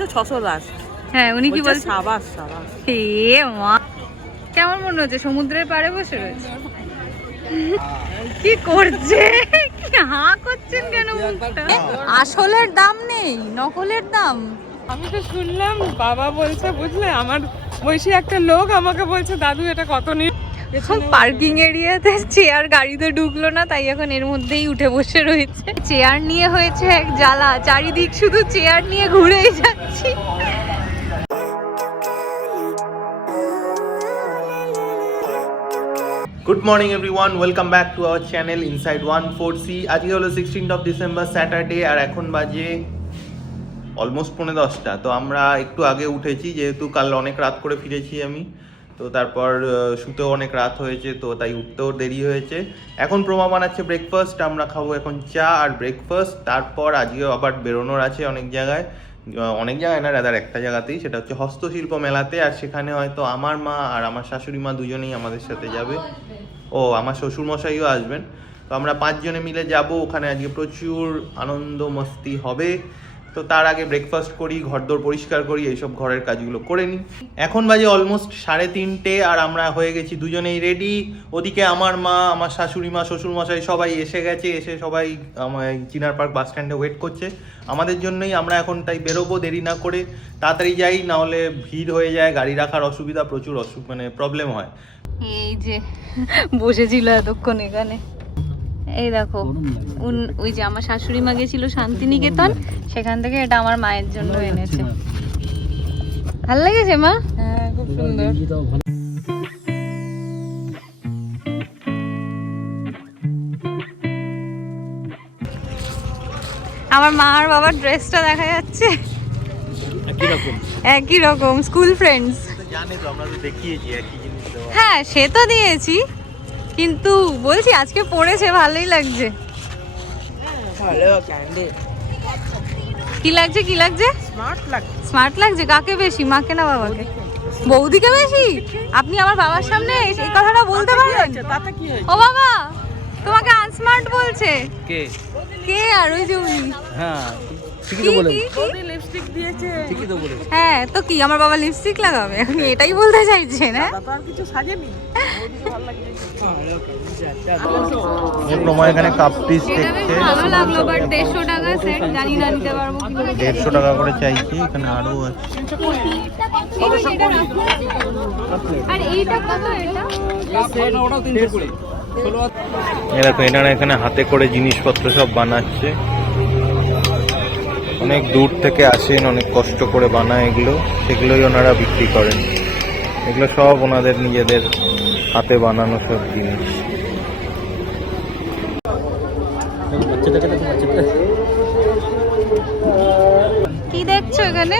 তো 600 লাস্ট। হ্যাঁ উনি কি বলছে? সাবাস সাবাস। এ মা, কেমন মনে হচ্ছে? সমুদ্রের পাড়ে বসে রয়েছে। কি করছে? কি হাঁ করছেন কেন মুখটা? আসলের দাম নেই, নকলের দাম। আমি তো শুনলাম, বাবা বলছে বুঝলে, আমার বয়সী একটা লোক আমাকে বলছে দাদু এটা কত নিয়ে। পার্কিং এরিয়াতে চেয়ার গাড়িতে ঢুকলো না, তাই এখন এর মধ্যেই উঠে বসে রয়েছে। চেয়ার নিয়ে হয়েছে এক জ্বালা, চারিদিক শুধু চেয়ার নিয়ে ঘুরেই যাচ্ছি। Good morning everyone, welcome back to our channel inside 14C। আজকে হলো 16th ডিসেম্বর, স্যাটারডে, আর এখন বাজে অলমোস্ট 10:45। তো আমরা একটু আগে উঠেছি, যেহেতু কাল অনেক রাত করে ফিরেছি আমি, তো তারপর শুতেও অনেক রাত হয়েছে, তো তাই উঠতেও দেরি হয়েছে। এখন প্রমা বানাচ্ছে ব্রেকফাস্ট, আমরা খাবো এখন চা আর ব্রেকফাস্ট। তারপর আজকেও আবার বেরোনোর আছে অনেক জায়গায় না, রাদার একটা জায়গাতেই, সেটা হচ্ছে হস্তশিল্প মেলাতে। আর সেখানে হয়তো আমার মা আর আমার শাশুড়ি মা দুজনেই আমাদের সাথে যাবে, ও আমার শ্বশুরমশাইও আসবেন। তো আমরা 5 জনে মিলে যাব ওখানে। আজকে প্রচুর আনন্দ মস্তি হবে। তো তার আগে ব্রেকফাস্ট করি, ঘরদোর পরিষ্কার করি, এইসব ঘরের কাজগুলো করে নিই। এখন বাজে অলমোস্ট 3:30, আর আমরা হয়ে গেছি দুজনেই রেডি। ওদিকে আমার মা, আমার শাশুড়ি মা, শ্বশুরমশাই সবাই এসে গেছে, এসে সবাই চিনার পার্ক বাস স্ট্যান্ডে ওয়েট করছে আমাদের জন্যই। আমরা এখন তাই বেরোবো, দেরি না করে তাড়াতাড়ি যাই, না হলে ভিড় হয়ে যায়, গাড়ি রাখার অসুবিধা, প্রচুর প্রবলেম হয়। এই যে বসেছিল এতক্ষণ এখানে, এই দেখো ওই যে আমার শাশুড়ি মা গেছিল শান্তিনিকেতন, সেখান থেকে এটা আমার মায়ের জন্য এনেছে। ভালো লেগেছে মা? হ্যাঁ, খুব সুন্দর। আমার মা আর বাবার ড্রেসটা দেখা যাচ্ছে একই রকম, স্কুল ফ্রেন্ডস। জানে তো, আমরা তো দেখিয়েছি একই জিনিস দেওয়া। হ্যাঁ সে তো দিয়েছি, কিন্তু বলছি আজকে পড়েছে, ভালোই লাগছে। ভালো ক্যান্ডি। কি লাগছে কি লাগছে? স্মার্ট লাগে। স্মার্ট লাগছে? কাকে বেশি, মাকে না বাবাকে? বৌদিকে বেশি? আপনি আমার বাবার সামনে এই কথাটা বলতে পারেন? তাতে কি হয়েছে? ও বাবা, তোমাকে আনস্মার্ট বলছে কে? কে? আর ওই যে উনি। হ্যাঁ ঠিকই কি তো বলে, কি? ওদের লিপস্টিক দিয়েছে। ঠিকই তো বলেছে। হ্যাঁ তো কি, আমার বাবা লিপস্টিক লাগাবে এখন, এটাই বলতে চাইছেন? হ্যাঁ দাদা তো আর কিছু সাজেনি। ওদিকে ভালো লাগে। প্রমা এখানে কাপ পিস এটা বেশ দেখছে, ভালো লাগলো, বাট 150 টাকা সেট, জানি না নিতে পারবো কি। 150 টাকা করে চাইছি। এখানে আরো আছে। আর এইটা কত? এটা ওটাও 300 করে। দেখো এনারা এখানে হাতে করে জিনিসপত্র সব বানাচ্ছে, অনেক দূর থেকে আসেন, অনেক কষ্ট করে বানায় এগুলো, সেগুলোই ওনারা বিক্রি করেন। এগুলো সব ওনাদের নিজেদের হাতে বানানো সব জিনিস। কি দেখছো এখানে?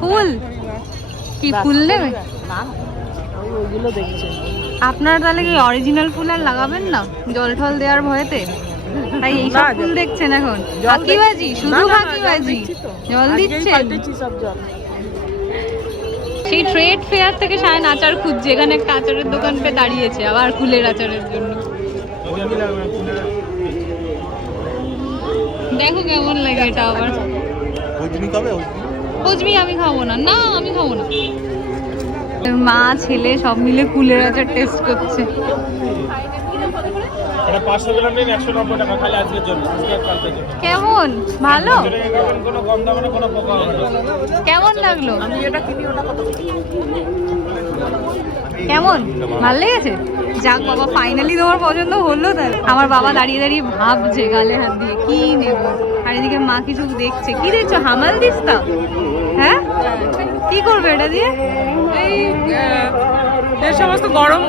ফুল? কি ফুল নেবে? না, ওইগুলো দেখছে। আপনারা তাহলে কি অরিজিনাল ফুল আর লাগাবেন না, জল টল দেওয়ার ভয়েতে? তাই এই সব ফুল দেখছেন এখন? ফাঁকিবাজি, শুধু ফাঁকিবাজি। জল দিচ্ছে। সব জল। সেই ট্রেড ফেয়ার থেকে সায়ন আচার খুঁজছে, এখানে একটা আচারের দোকান পেয়ে দাঁড়িয়েছে আবার ফুলের আচারের জন্য। দেখো কেমন লাগে এটা আবার। বুঝবি আমি খাবো না, না আমি খাবো না। মা ছেলে সব মিলে কুলের আচার টেস্ট করছে। এটা 500 গ্রাম নিন, 190 টাকা খালি আজকের জন্য, কালকের জন্য। কেমন? ভালো? কোনো কম দামে না, কোনো পোকা হবে না। কেমন লাগলো? আমি এটা কিনি, ওটা কত? কেমন? ভালো লেগেছে? যাক বাবা, ফাইনালি তোমার পছন্দ হলো। তাহলে আমার বাবা দাঁড়িয়ে দাঁড়িয়ে ভাবছে গালে হাত দিয়ে কি নেব, আর এদিকে মা কিছু দেখছে। কি দেখছো? হামাল দিস্তা? হ্যাঁ, কি করবে এটা দিয়ে? এই যে সমস্ত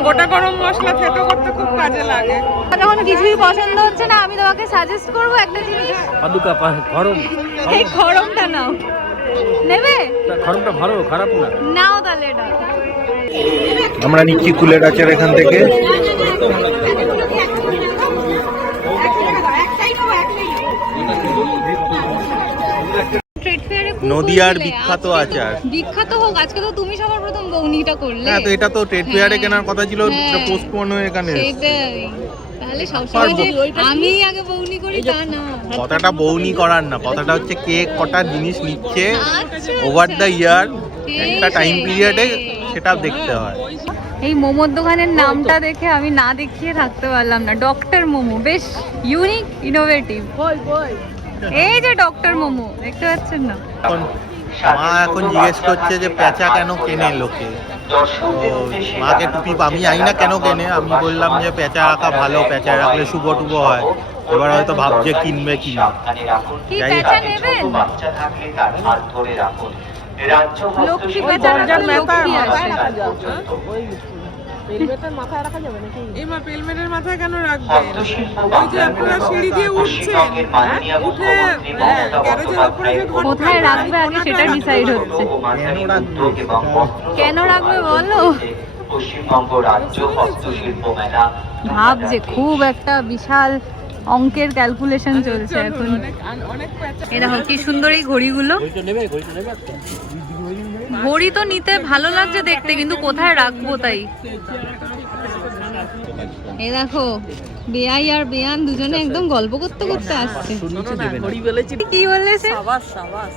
গোটা গরম মশলা থেতো করতে খুব কাজে লাগে। যখন কিছুই পছন্দ হচ্ছে না, আমি তোমাকে সাজেস্ট করবো একটা জিনিস। পাদুকা গরম, এই গরমটা নাও। নেবে? গরমটা ভালো, খারাপ না। নাও তাহলে এটা। আমরা নিচ্ছি কুলের আচার এখান থেকে। নদিয়ার বিখ্যাত আচার। বিখ্যাত হোক, আজকে তো তুমি সবার প্রথম বউনিটা করলে। হ্যাঁ, তো এটা তো ট্রেড ফেয়ারে কেনার কথা ছিল, পোস্টপোন হয়ে এখানে। সেটাই। তাহলে সবসময় যে আমি আগে বউনি করি তা না। কথাটা বউনি করার না, কথাটা হচ্ছে কে কটা জিনিস নিচ্ছে আচ্ছা, ওভার দ্য ইয়ার, এই একটা টাইম সেই। পিরিয়ডে সেটা দেখতে হয়। এই মোমোর দোকানের নামটা দেখে আমি না দেখিয়ে থাকতে পারলাম না। ডক্টর মোমো, বেশ ইউনিক, ইনোভেটিভ। এই যে ডক্টর মোমো দেখতে পাচ্ছেন না? এখন মা এখন জিজ্ঞেস করছে যে পেঁচা কেন কেনে লোকে। তো মাকে টুপি আমি জানি না কেন কেনে, আমি বললাম যে পেঁচা রাখা ভালো, পেঁচা রাখলে শুভ টুভ হয়। এবার হয়তো ভাবছে কিনবে কিনা। কি যাই হোক। পেঁচা নেবেন? লক্ষ্মী পেঁচা রাখলে লক্ষ্মী আসে। এই মা পেলমেটের মাথায় কেন রাখবেন? ওই যে আপনারা সিঁড়ি দিয়ে উঠছেন, উঠে গ্যারেজের উপরে যে ঘরটা, কোথায় রাখবে আগে সেটা ডিসাইড হচ্ছে। কেন রাখবে বলো? পশ্চিমবঙ্গ রাজ্য হস্তশিল্প মেলা ভাবছে খুব একটা বিশাল অঙ্কের ক্যালকুলেশন চলছে এখন। অনেক পেঁচা। এরকম কি সুন্দর এই ঘড়িগুলো। ঘড়িটা নেবে একটা? ঘড়ি তো নিতে ভালো লাগছে দেখতে, কিন্তু কোথায় রাখবো তাই। এই দেখো বেয়াই আর বেয়ান দুজনে একদম গল্প করতে করতে আসছে। কি বলেছে?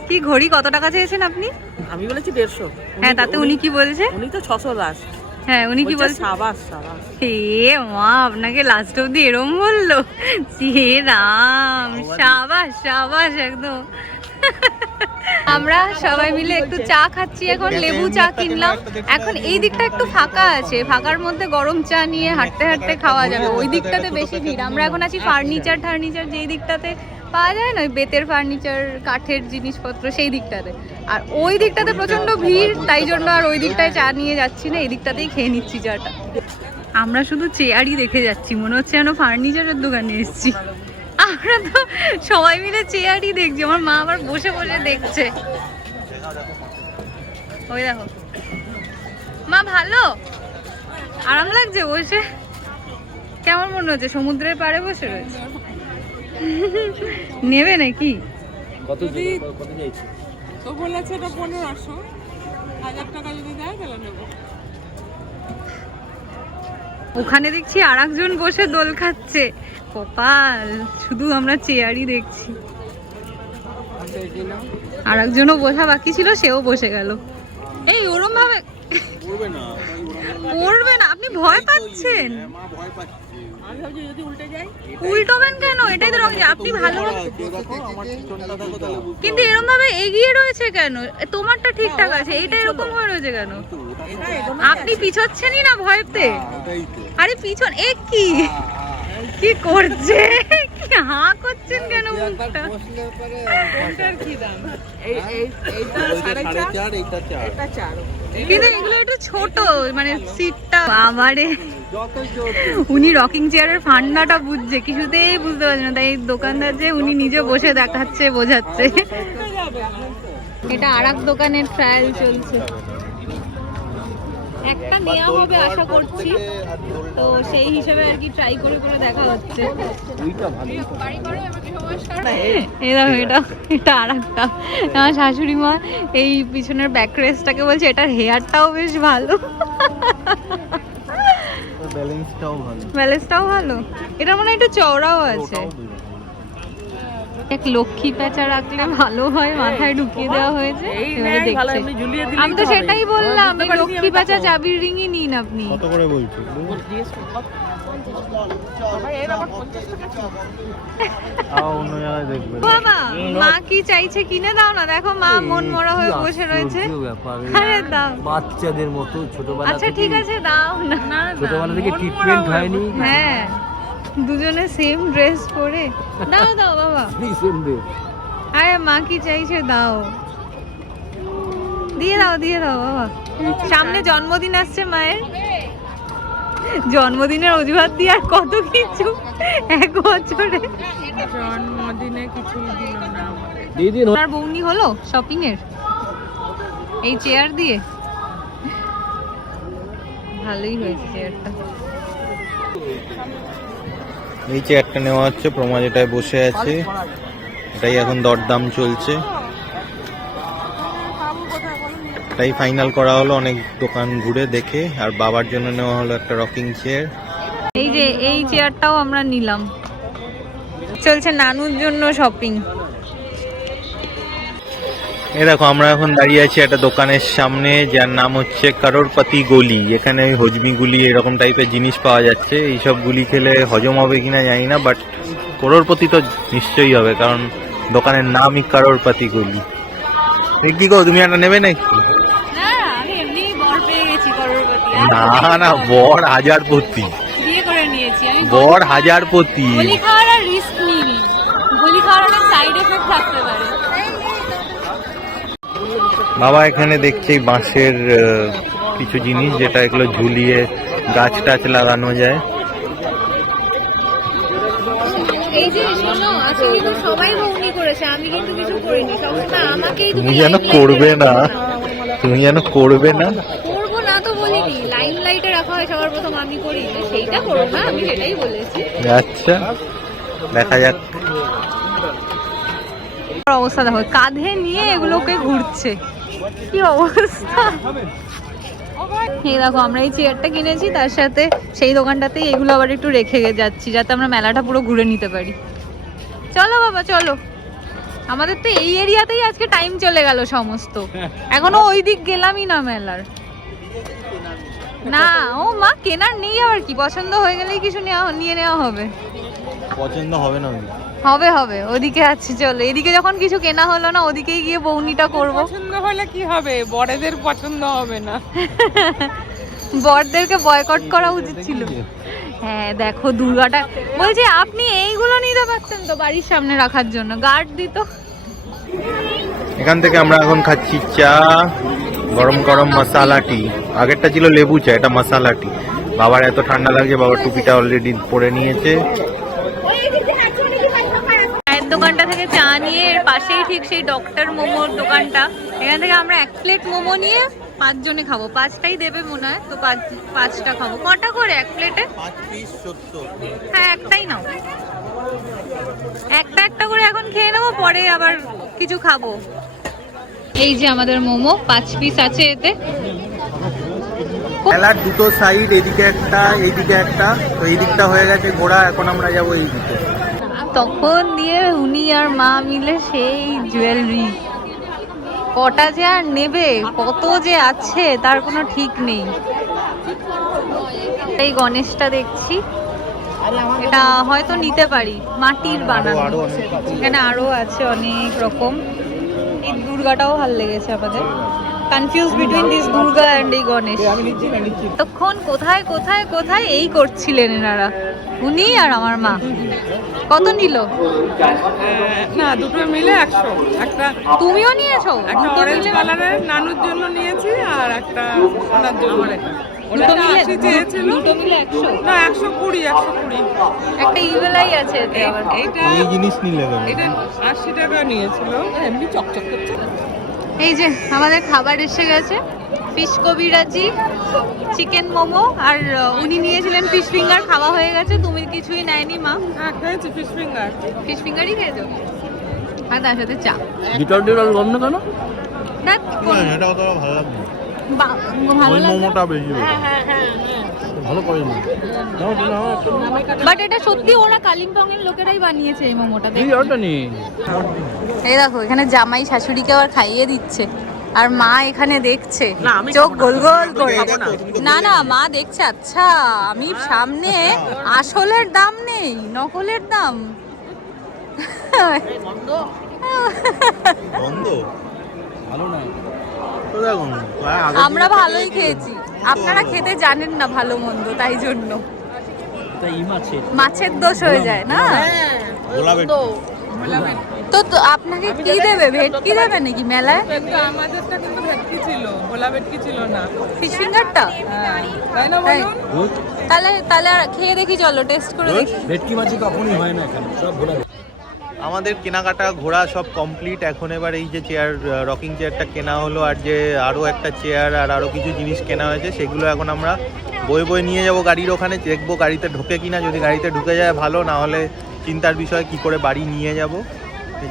কি ঘড়ি কত টাকা চেয়েছেন আপনি? আমি বলেছি 150। হ্যাঁ, তাতে উনি কি বলছে? উনি তো 600 লাস্ট। হ্যাঁ, উনি কি বলছে? সাবাস সাবাস। হে মা, আপনাকে লাস্ট অব্দি এরম বললো? হে রাম, সাবাস সাবাস একদম। আমরা সবাই মিলে একটু চা খাচ্ছি এখন, লেবু চা কিনলাম। এখন এই দিকটা একটু ফাঁকা আছে, ফাঁকার মধ্যে গরম চা নিয়ে হাঁটতে হাঁটতে খাওয়া যাবে। ওই দিকটাতে বেশি ভিড়। আমরা এখন আছি ফার্নিচার যেই দিকটাতে পাওয়া যায় না, ওই বেতের ফার্নিচার, কাঠের জিনিসপত্র, সেই দিকটাতে। আর ওই দিকটাতে প্রচন্ড ভিড়, তাই জন্য আর ওই দিকটায় চা নিয়ে যাচ্ছি না, এই দিকটাতেই খেয়ে নিচ্ছি চাটা। আমরা শুধু চেয়ারই দেখে যাচ্ছি, মনে হচ্ছে যেন ফার্নিচারের দোকানে এসেছি। আমরা তো সবাই মিলে চেয়ারই দেখছি, আমার মা আবার বসে বসে দেখছে। ওই দেখো মা, ভালো আরাম লাগছে বসে? কেমন মনে হচ্ছে? সমুদ্রের পাড়ে বসে রয়েছে। নেবে নাকি? কত কত চাইছে? তো বলেছে এটা 1500, 1000 টাকা যদি দেয় তাহলে নেবো। ওখানে দেখছি আরেকজন বসে দোল খাচ্ছে। কপাল, শুধু আমরা চেয়ারই দেখছি। আরেকজনও বসা বাকি ছিল, সেও বসে গেল। এই ওরম ভাবে পড়বে না, আপনি ভয় পাচ্ছেন? উল্টোবেন কেন? এটাই তো রং। আপনি ভালো, কিন্তু এরকম ভাবে এগিয়ে রয়েছে কেন? তোমারটা ঠিকঠাক আছে, এইটা এরকম হয়ে রয়েছে কেন? আপনি পিছোচ্ছেনই না ভয়তে? আরে পিছন এ কি কি করছে? কি হাঁ করছেন কেন মুখটা? কোনটার কি দাম? এইটা 4.5, এটা 4। কিন্তু এগুলো একটু ছোট, মানে সিটটা। বাবারে, উনি রকিং চেয়ারের ফান্ডাটা বুঝছে, কিছুতেই বুঝতে পারছে না। তাই দোকানদার যে উনি নিজে বসে দেখাচ্ছে, বোঝাচ্ছে। এটা আরেক দোকানের ট্রায়াল চলছে, একটা নেওয়া হবে আশা করছি। তো সেই হিসেবে আর কি ট্রাই করে করে দেখা হচ্ছে। এই দেখো, এটা আরেকটা। আমার শাশুড়ি মা এই পিছনের ব্যাক রেসটাকে বলছে এটার হেয়ারটাও বেশ ভালো, ব্যালেন্সটাও ভালো। এটা মনে হয় একটু চওড়াও আছে। এক লক্ষ্মী পেঁচা রাখলে ভালো হয়, মাথায় ঢুকিয়ে দেওয়া হয়েছে। এবারে দেখছে। আমি তো সেটাই বললাম, এই লক্ষ্মী পেঁচা চাবির রিংই নিন আপনি। কত করে বলছো? বাবা, মা কি চাইছে কিনে দাও না। দেখো মা মন মরা হয়ে বসে রয়েছে। আরে দাও, বাচ্চাদের মতো ছোটবেলা আচ্ছা ঠিক আছে দাও না। ছোটবেলা থেকে ট্রিটমেন্ট হয়নি। হ্যাঁ, দুজনে সেম ড্রেস পরে দাও দাও বাবা। আরে মা কি চাইছে দাও, দিয়ে দাও বাবা। সামনে জন্মদিন আসছে মায়ের, জন্মদিনের অজুহাত দিয়ে আর কত কিছু এক বছরে। জন্মদিনে কিছুই দিল না আমাদের। দিদি আর বউনি হলো শপিং এর এই চেয়ার দিয়ে। ভালোই হয়েছে চেয়ারটা। এই চেয়ারটা নেওয়া হচ্ছে, প্রমা যেটায় বসে আছে এটাই এখন দরদাম চলছে। এটাই ফাইনাল করা হলো অনেক দোকান ঘুরে দেখে। আর বাবার জন্য নেওয়া হলো একটা রকিং চেয়ার। এই যে এই চেয়ারটাও আমরা নিলাম। চলছে নানুর জন্য শপিং। এই দেখো আমরা এখন দাঁড়িয়ে আছি একটা দোকানের সামনে যার নাম হচ্ছে করোড়পতি গলি। এখানে ওই হজমি গুলি এরকম টাইপের জিনিস পাওয়া যাচ্ছে। এইসব গুলি খেলে হজম হবে কিনা জানি না, বাট করোড়পতি তো নিশ্চয়ই হবে, কারণ দোকানের নামই করোড়পতি গলি। কি গো, তুমি একটা নেবে নাকি? না না, বর হাজারপতি। বিয়ে করে নিয়েছি আমি, বর হাজারপতি। গুলি খাওয়ার আর রিস্ক নিইনি, গুলি খাওয়ার অনেক সাইড এফেক্ট থাকতে পারে। বাবা এখানে দেখছি বাঁশের কিছু জিনিস, যেটা এগুলো ঝুলিয়ে গাছ টাছ লাগানো যায়। এই যে শোনো, আজকে কিন্তু সবাই বউনি করেছে, আমি কিন্তু কিছু করিনি। সবসময় আমাকেই তুমি যেন করবে না, তুমি যেন করবে না। করবো না তো বলিনি, লাইম লাইটে রাখা হয় সবার প্রথম, আমি করি না, সেইটা করো না, আমি সেটাই বলেছি। আচ্ছা দেখা যাক। অবস্থা দেখো, কাঁধে নিয়ে এগুলোকে ঘুরছে, কি অবস্থা। এই দেখো আমরা এই চেয়ারটা কিনেছি, তার সাথে সেই দোকানটাতেই এগুলো আবার একটু রেখে যাচ্ছি, যাতে আমরা মেলাটা পুরো ঘুরে নিতে পারি। চলো বাবা চলো, আমাদের তো এই এরিয়াতেই আজকে টাইম চলে গেল সমস্ত, এখনো ওই দিক গেলামই না মেলার। না ও মা, কেনার নেই আবার কি, পছন্দ হয়ে গেলেই কিছু নিয়ে নেওয়া হবে। পছন্দ হবে না, হবে হবে, ওদিকে আছি চলো। এদিকে যখন কিছু কেনা হলো না, ওদিকেই গিয়ে বউনিটা করব। পছন্দ হলে কি হবে, বড়দের পছন্দ হবে না। বড়দেরকে বয়কট করা উচিত ছিল। হ্যাঁ দেখো দুর্গাটা, বলছি আপনি এইগুলো নিতে পারতেন তো বাড়ির সামনে রাখার জন্য, গার্ড দিত। এখান থেকে আমরা এখন খাচ্ছি চা, গরম গরম মশালা টি। আগেরটা ছিল লেবু চা, এটা মশালা টি। বাবার এত ঠান্ডা লাগছে, বাবার টুপিটা অলরেডি পরে নিয়েছে। চায়ের দোকানটা থেকে চা নিয়ে এর পাশেই ঠিক সেই ডক্টর মোমোর দোকানটা, এখান থেকে আমরা 1 প্লেট মোমো নিয়ে 5 জনে খাবো। 5টাই দেবে মনে হয়, তো 5টা খাবো। কটা করে 1 প্লেটে? 5 পিস 70। হ্যাঁ একটাই নাও, একটা করে এখন খেয়ে নেবো, পরে আবার কিছু খাবো। এই যে আমাদের মোমো 5 পিস আছে এতে। মেলার দুটো সাইড, এদিকে একটা এইদিকে একটা, তো এই দিকটা হয়ে গেছে ঘোরা, এখন আমরা যাবো এই দিকে। তখন দিয়ে উনি আর মা মিলে সেই জুয়েলারি, কটা যে আর নেবে, কত যে আছে তার কোনো ঠিক নেই। এই গণেশটা দেখছি, এটা হয়তো নিতে পারি, মাটির বানানো। এখানে আরো আছে অনেক রকম। এই দুর্গাটাও ভালো লেগেছে আমাদের। Confuse between this Durga and এই গণেশ। তখন কোথায় কোথায় কোথায় এই করছিলেন এনারা, উনি আর আমার মা। কত নিল? না, দুটো মিলে 100। একটা তুমিও নিয়েছো? একটা অরেঞ্জ কালারের নানুর জন্য নিয়েছি, আর একটা ওনার জন্য। দুটো মিলে 80 চেয়েছিল। দুটো মিলে 100? না 120। একটা ইভেলাই আছে এতে আবার। এইটা এই জিনিস নিলে এটা 80 টাকা নিয়েছিল, এমনি চকচক করছে। এই যে আমাদের খাবার এসে গেছে, ফিশ কবিরাজি, চিকেন মোমো, আর উনি নিয়েছিলেন ফিশ ফিঙ্গার। খাওয়া হয়ে গেছে, তুমি কিছুই নেয়নি মা? হ্যাঁ খেয়েছি ফিশ ফিঙ্গার। ফিশ ফিঙ্গারই খেয়েছো, আর তার সাথে চা। ডিটল গন্ধ কেন? না এটা অতটা ভালো লাগবে না, ভালো ওই লাগে, মোমোটা বেশি ভালো। ভালো করেনি। বাট এটা সত্যি ওরা কালিম্পং এর লোকেরাই বানিয়েছে এই মোমোটা। ওটা নেই। এই দেখো এখানে জামাই শাশুড়িকে আবার খাইয়ে দিচ্ছে, আর মা এখানে দেখছে না, আমি চোখ খাবো গোল না। গোল করে। খাবো না। না না, মা দেখছে। আচ্ছা আমি সামনে আসলের দাম নেই, নকলের দাম। বন্ধ ভালো না। তো দেখুন আমরা ভালোই খেয়েছি, আপনারা খেতে জানেন না ভালো মন্দ, তাই জন্য তাই মাছের মাছের দোষ হয়ে যায় না। তো আপনাকে কি দেবে, ভেটকি দেবে নাকি মেলায়? কিন্তু আমাদেরটা কিন্তু ভেটকি ছিল, ভোলা ভেটকি ছিল না। ফিশ ফিঙ্গারটা তাই না তাই? বলুন? তাহলে আর খেয়ে দেখি, চলো টেস্ট করে দেখি। ভেটকি মাছ কখনই হয় না এখানে, সব ভোলা। আমাদের কেনাকাটা ঘোরা সব কমপ্লিট। এখন এবার এই যে চেয়ার, রকিং চেয়ারটা কেনা হলো, আর যে আরও একটা চেয়ার আর আরও কিছু জিনিস কেনা হয়েছে, সেগুলো এখন আমরা বয়ে নিয়ে যাব গাড়ির ওখানে। দেখবো গাড়িতে ঢোকে কিনা, যদি গাড়িতে ঢুকে যায় ভালো, না হলে চিন্তার বিষয় কি করে বাড়ি নিয়ে যাব।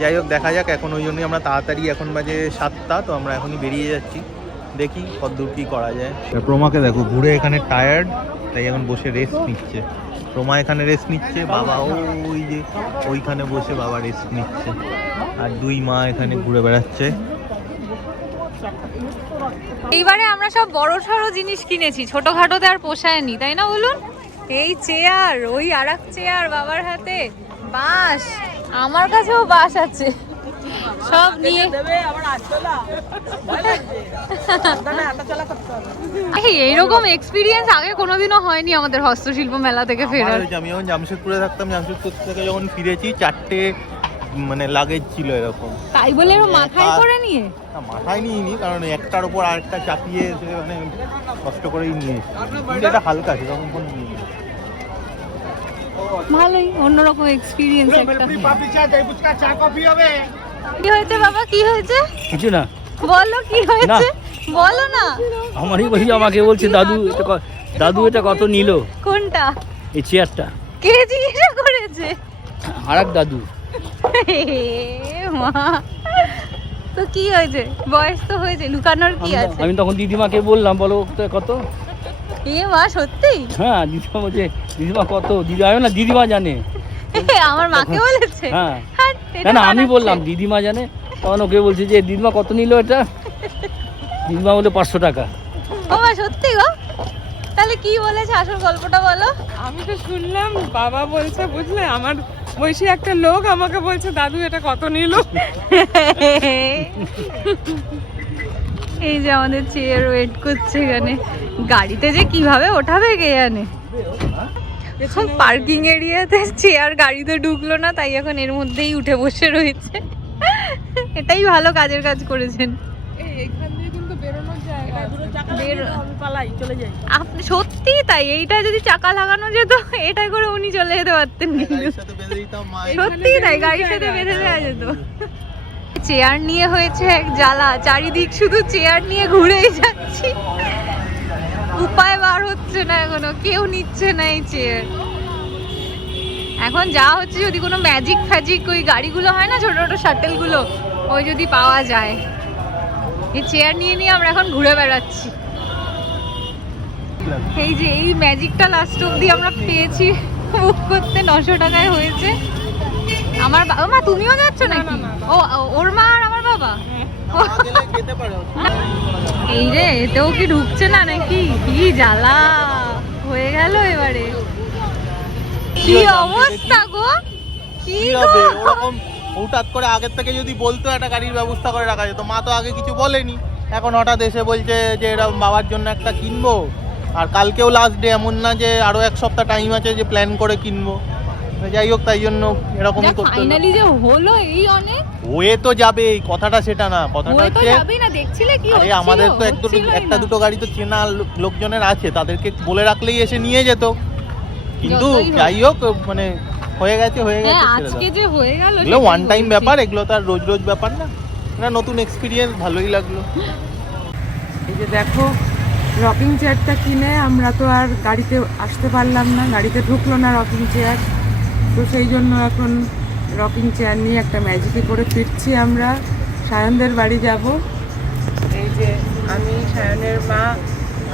যাই হোক দেখা যাক। এখন ওই জন্যই আমরা তাড়াতাড়ি, এখন বাজে 7টা, তো আমরা এখনই বেরিয়ে যাচ্ছি। দেখি কতদূর কি করা যায়। প্রমাকে দেখো ঘুরে এখানে টায়ার্ড, তাই এখন বসে রেস্ট নিচ্ছে। প্রমা এখানে রেস্ট নিচ্ছে, বাবা ওই যে ওইখানে বসে বাবা রেস্ট নিচ্ছে, আর দুই মা এখানে ঘুরে বেড়াচ্ছে। এইবারে আমরা সব বড় সড়ো জিনিস কিনেছি, ছোটখাটোতে আর পোষায়নি, তাই না বলুন? এই চেয়ার, ওই আরেক চেয়ার বাবার হাতে, বাঁশ, আমার কাছেও বাঁশ আছে, সব নিয়ে এইরকম এক্সপিরিয়েন্স আগে কোনোদিনও হয়নি আমাদের হস্তশিল্প মেলা থেকে ফেরার। আমি যখন জামশেদপুরে থাকতাম, জামশেদপুর থেকে যখন ফিরেছি 4টে মানে লাগেজ ছিল এরকম, তাই বলে মাথায় করে নিয়ে মাথায় নিইনি, কারণ একটার উপর আরেকটা চাপিয়ে মানে কষ্ট করেই নিয়ে এসেছি। এটা হালকা সেরকম কোনো নিয়ে ভালোই অন্যরকম এক্সপিরিয়েন্স একটা। কি হয়েছে বাবা, কি হয়েছে? কিছু না, বলো কি হয়েছে, বলো না। আমারই বলি, আমাকে বলছে দাদু দাদু এটা কত নিল? কোনটা? এই চেয়ারটা। কে জিজ্ঞাসা করেছে? আরেক দাদু। মা, তো কি হয়েছে? বয়স তো হয়েছে, লুকানোর কি আছে? আমি তখন দিদিমাকে বললাম, বলো কত? এ মা, সত্যি? হ্যাঁ, দিদিমা বলছে দিদিমা কত? দিদি আয় না, দিদিমা জানে। আমার মাকে বলেছে? হ্যাঁ, এটা না আমি বানাচ্ছে। বললাম দিদিমা জানে, তখন ওকে বলছে যে দিদিমা কত নিল এটা? দিদিমা বলে 500 টাকা। ও মা, সত্যি গো? তাহলে কি বলেছে, আসল গল্পটা বলো। আমি তো শুনলাম বাবা বলছে, বুঝলে, আমার বয়সী একটা লোক আমাকে বলছে দাদু এটা কত নিল। এই যে আমাদের চেয়ার ওয়েট করছে এখানে, গাড়িতে যে কিভাবে ওঠাবে কে জানে। এখন পার্কিং এরিয়াতে চেয়ার গাড়িতে ঢুকলো না, তাই এখন এর মধ্যেই উঠে বসে রয়েছে। এটাই ভালো কাজের কাজ করেছেন। এখান দিয়ে কিন্তু বেরোনোর জায়গা, আমি পালাই, চলে যাই। আপনি সত্যি তাই, এইটা যদি চাকা লাগানো যেত এটাই করে উনি চলে যেতে পারতেন, কিন্তু সত্যি তাই গাড়ির সাথে বেঁধে দেওয়া যেত। চেয়ার নিয়ে হয়েছে এক জ্বালা, চারিদিক শুধু চেয়ার নিয়ে ঘুরেই যাচ্ছি, উপায় বার হচ্ছে না, এখনো কেউ নিচ্ছে না এই চেয়ার। এখন যা হচ্ছে, যদি কোনো ম্যাজিক ফ্যাজিক ওই গাড়িগুলো হয় না, ছোট ছোট শাটেল গুলো, ওই যদি পাওয়া যায়। এই চেয়ার নিয়ে নিয়ে আমরা এখন ঘুরে বেড়াচ্ছি। এই যে এই ম্যাজিকটা লাস্ট অব্দি আমরা পেয়েছি, বুক করতে 900 টাকায় হয়েছে। আমার বাবা, মা তুমিও যাচ্ছ নাকি? ও, ওর মা আর আমার বাবা। এই রে, এতেও কি ঢুকছে না নাকি? কি জ্বালা হয়ে গেল এবারে। কি অবস্থা গো, কি হবে ওরকম হঠাৎ করে আগের থেকে যদি বলতো একটা গাড়ির ব্যবস্থা করে রাখা যেত। মা তো আগে কিছু বলেনি, এখন হঠাৎ এসে বলছে যে এরকম বাবার জন্য একটা কিনবো, আর কালকেও লাস্ট ডে, এমন না যে আরো এক সপ্তাহ টাইম আছে যে প্ল্যান করে কিনবো। যাই হোক, তাই জন্য এরকমই করতে হলো। ফাইনালি যে হলো, এই অনেক হয়ে তো যাবে, কথাটা সেটা না, কথাটা হয়ে তো হচ্ছে যাবেই না, দেখছিলে কি আরে হচ্ছিল? আমাদের তো হচ্ছিলই একটা না। দুটো গাড়ি তো চেনা লোকজনের আছে, তাদেরকে বলে রাখলেই এসে নিয়ে যেত। কিন্তু যতই হোক। যাই হোক, মানে হয়ে গেছে হ্যাঁ, ছেড়ে আজকে দাও। যে হয়ে গেল এগুলো ওয়ান টাইম ব্যাপার, এগুলো তো আর রোজ রোজ ব্যাপার না। এটা নতুন এক্সপিরিয়েন্স, ভালোই লাগলো। এই যে দেখো, রকিং চেয়ারটা কিনে আমরা তো আর গাড়িতে আসতে পারলাম না, গাড়িতে ঢুকলো না রকিং চেয়ার, তো সেই জন্য এখন রকিং চেয়ার নিয়ে একটা ম্যাজিকে করে ফিরছি আমরা। সায়নদের বাড়ি যাব। এই যে আমি, সায়নের মা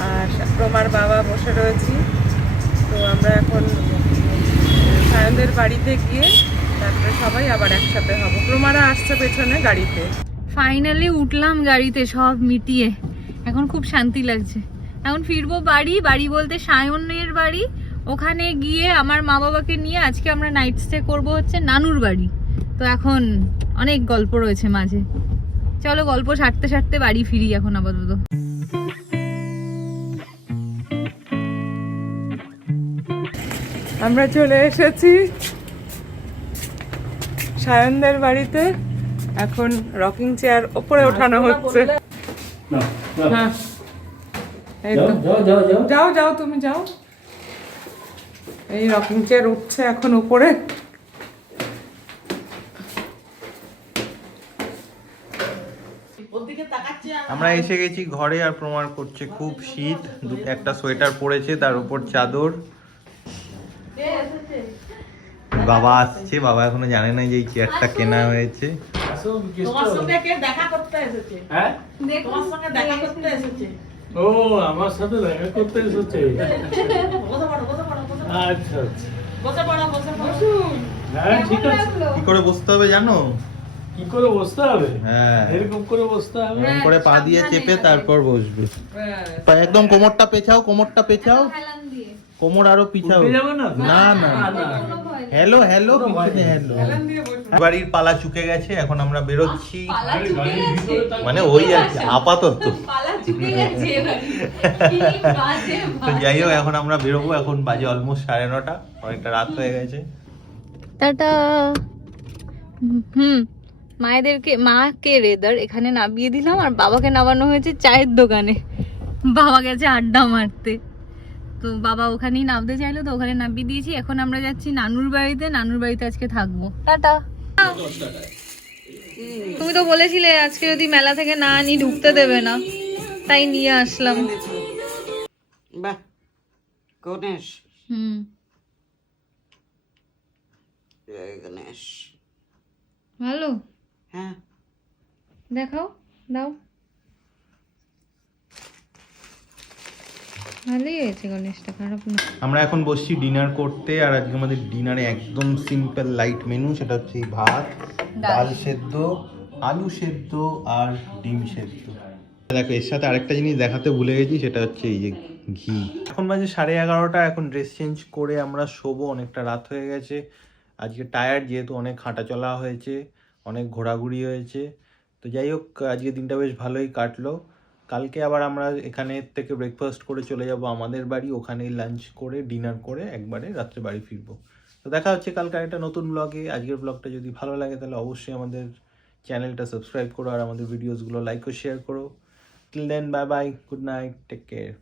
আর প্রমার বাবা বসে রয়েছি। তো আমরা এখন সায়নদের বাড়িতে গিয়ে তারপরে সবাই আবার একসাথে হব। প্রমারা আসছে পেছনে গাড়িতে। ফাইনালি উঠলাম গাড়িতে, সব মিটিয়ে এখন খুব শান্তি লাগছে। এখন ফিরবো বাড়ি, বাড়ি বলতে সায়নের বাড়ি। ওখানে গিয়ে আমার মা বাবাকে নিয়ে আজকে আমরা নাইট স্টে করবো হচ্ছে নানুর বাড়ি। তো এখন অনেক গল্প রয়েছে মাঝে, চলো গল্প সারতে সারতে বাড়ি ফিরি এখন আপাতত। আমরা চলে এসেছি সায়নদের বাড়িতে। এখন রকিং চেয়ার ওপরে ওঠানো হচ্ছে। হ্যাঁ, এই তো। যাও যাও, তুমি যাও। এই রকিং চেয়ার উঠছে এখন উপরে। আমরা এসে গেছি ঘরে, আর প্রমাণ করছে খুব শীত, একটা সোয়েটার পরেছে, তার উপর চাদর। বাবা আসছে, বাবা এখনো জানে না যে এই চেয়ারটা কেনা হয়েছে। আসল গেস্ট তোমার সঙ্গে কে দেখা করতে এসেছে? হ্যাঁ তোমার সঙ্গে দেখা করতে এসেছে। ও আমার সাথে দেখা করতে এসেছে বসে পড়ো, বসে পড়ো, বসে পড়ো। আচ্ছা আচ্ছা বসে পড়ো, বসে পড়ো। হ্যাঁ ঠিক আছে কি করে বসতে হবে জানো? কি করে বসতে হবে হ্যাঁ এরকম করে বসতে হবে এরকম করে পা দিয়ে চেপে তারপর বসবে। ব্যাস। পা একদম কোমরটা পেছাও, কোমরটা পেছাও, কোমর আরো পিছাও। উঠে যাবে না তো? না না না। হ্যালো হ্যালো পিছনে হ্যালো। হেলান দিয়ে বসো। বাড়ির পালা চুকে গেছে, এখন আমরা বেরোচ্ছি। পালা চুকে গেছে মানে ওই আর কি, আপাতত। পালা চুকে গেছে এবারে কি বাজে তো যাই হোক, এখন আমরা বেরোবো। এখন বাজে অলমোস্ট 9:30, অনেকটা রাত হয়ে গেছে। টাটা। মাকে রেদার এখানে নামিয়ে দিলাম আর বাবাকে নামানো হয়েছে চায়ের দোকানে। বাবা গেছে আড্ডা মারতে, তো বাবা ওখানেই নামতে চাইলো, তো ওখানে নামিয়ে দিয়েছি। এখন আমরা যাচ্ছি নানুর বাড়িতে, নানুর বাড়িতে আজকে থাকবো। টাটা। তুমি তো বলেছিলে আজকে যদি মেলা থেকে না আনি ঢুকতে দেবে না, তাই নিয়ে আসলাম। বাহ গণেশ জয় গণেশ ভালো হ্যাঁ দেখাও, দাও। ভালোই হয়েছে গণেশটা, খারাপ না। আমরা এখন বসছি ডিনার করতে, আর আজকে আমাদের ডিনারে একদম সিম্পল লাইট মেনু। সেটা হচ্ছে এই ভাত, ডাল সেদ্ধ, আলু সেদ্ধ আর ডিম সেদ্ধ। দেখো, এর সাথে আরেকটা জিনিস দেখাতে ভুলে গেছি, সেটা হচ্ছে এই যে ঘি। এখন বাজে 11:30, এখন ড্রেস চেঞ্জ করে আমরা শোবো। অনেকটা রাত হয়ে গেছে। আজকে টায়ার্ড, যেহেতু অনেক হাঁটা চলা হয়েছে, অনেক ঘোরাঘুরি হয়েছে। তো যাই হোক, আজকে দিনটা বেশ ভালোই কাটলো। কালকে আবার আমরা এখানে থেকে ব্রেকফাস্ট করে চলে যাব আমাদের বাড়ি, ওখানেই লাঞ্চ করে ডিনার করে একবারে রাত্রে বাড়ি ফিরবো। তো দেখা হচ্ছে কালকে একটা নতুন ব্লগে। আজকের ব্লগটা যদি ভালো লাগে তাহলে অবশ্যই আমাদের চ্যানেলটা সাবস্ক্রাইব করো আর আমাদের ভিডিওসগুলো লাইক ও শেয়ার করো। Till then, bye bye, good night, take care.